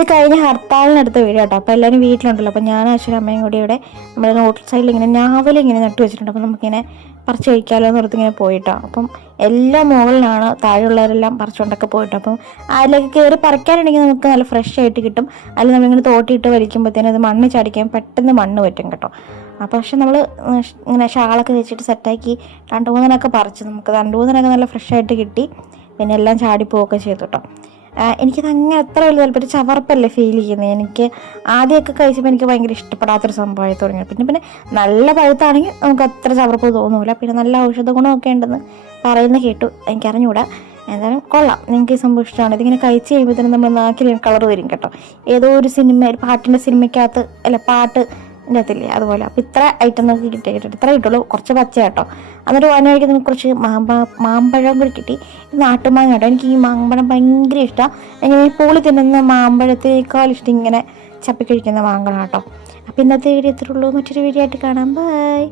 ഇത് കഴിഞ്ഞ ഹർത്താലിനടുത്ത വീഡിയോ കേട്ടോ. അപ്പോൾ എല്ലാവരും വീട്ടിലുണ്ടല്ലോ. അപ്പോൾ ഞാൻ അച്ഛനും അമ്മയും കൂടി ഇവിടെ നമ്മുടെ റോഡ് സൈഡിൽ ഇങ്ങനെ ഞാവലിങ്ങനെ നട്ടു വെച്ചിട്ടുണ്ട്. അപ്പോൾ നമുക്കിങ്ങനെ പറിച്ച് കഴിക്കാമല്ലോ എന്ന് ഓർത്ത് ഇങ്ങനെ പോയിട്ടോ. അപ്പം എല്ലാം മുകളിലാണ്, താഴെയുള്ളവരെല്ലാം പറിച്ചുകൊണ്ടൊക്കെ പോയിട്ടോ. അപ്പം അതിലേക്ക് കയറി പറിക്കാനുണ്ടെങ്കിൽ നമുക്ക് നല്ല ഫ്രഷ് ആയിട്ട് കിട്ടും. അല്ലെങ്കിൽ നമ്മളിങ്ങനെ തോട്ടിയിട്ട് വലിക്കുമ്പോഴത്തേനും അത് മണ്ണ് ചടിക്കാൻ പെട്ടെന്ന് മണ്ണ് പറ്റും കേട്ടോ. അപ്പോൾ പക്ഷെ നമ്മൾ ഇങ്ങനെ ഷാളൊക്കെ വെച്ചിട്ട് സെറ്റാക്കി 2-3 പറിച്ച് നമുക്ക് 2-3 നല്ല ഫ്രഷ് ആയിട്ട് കിട്ടി. പിന്നെ എല്ലാം ചാടിപ്പോവുകയൊക്കെ ചെയ്തു കേട്ടോ. എനിക്കത് അങ്ങനെ അത്ര വലിയ താല്പര്യം, ചവർപ്പല്ലേ ഫീൽ ചെയ്യുന്നത്. എനിക്ക് ആദ്യമൊക്കെ കഴിച്ചപ്പോൾ എനിക്ക് ഭയങ്കര ഇഷ്ടപ്പെടാത്തൊരു സംഭവമായി തുടങ്ങി. പിന്നെ നല്ല പഴുത്താണെങ്കിൽ നമുക്ക് അത്ര ചവർപ്പ് തോന്നില്ല. പിന്നെ നല്ല ഔഷധ ഗുണമൊക്കെ ഉണ്ടെന്ന് പറയുന്നത് കേട്ടു, എനിക്കറിഞ്ഞൂടാ. എന്തായാലും കൊള്ളാം. നിങ്ങൾക്ക് ഈ സംഭവം ഇഷ്ടമാണ്. ഇതിങ്ങനെ കഴിച്ച് കഴിയുമ്പോൾ തന്നെ നമ്മൾ നാക്കിൽ കളർ വരും കേട്ടോ. ഏതോ ഒരു പാട്ടിൻ്റെ സിനിമയ്ക്കകത്ത് പാട്ട് ഇതിനകത്തില്ലേ അതുപോലെ. അപ്പോൾ ഇത്ര ഐറ്റം നമുക്ക് കിട്ടിയിട്ടുണ്ട്. ഇത്ര കിട്ടുള്ളൂ, കുറച്ച് പച്ച കേട്ടോ. എന്നിട്ട് വനവഴിക്ക് നമുക്ക് കുറച്ച് മാമ്പഴം കൂടി കിട്ടി. നാട്ടുമാങ്ങ കേട്ടോ. എനിക്ക് ഈ മാമ്പഴം ഭയങ്കര ഇഷ്ടമാണ്. ഇങ്ങനെ പൂളി തിന്നുന്ന മാമ്പഴത്തേക്കാൾ ഇഷ്ടം ഇങ്ങനെ ചപ്പി കഴിക്കുന്ന മാങ്ങ കേട്ടോ. അപ്പോൾ ഇന്നത്തെ വീഡിയോ ഇത്രയുള്ളൂ. മറ്റൊരു വീഡിയോ ആയിട്ട് കാണാം. ബൈ.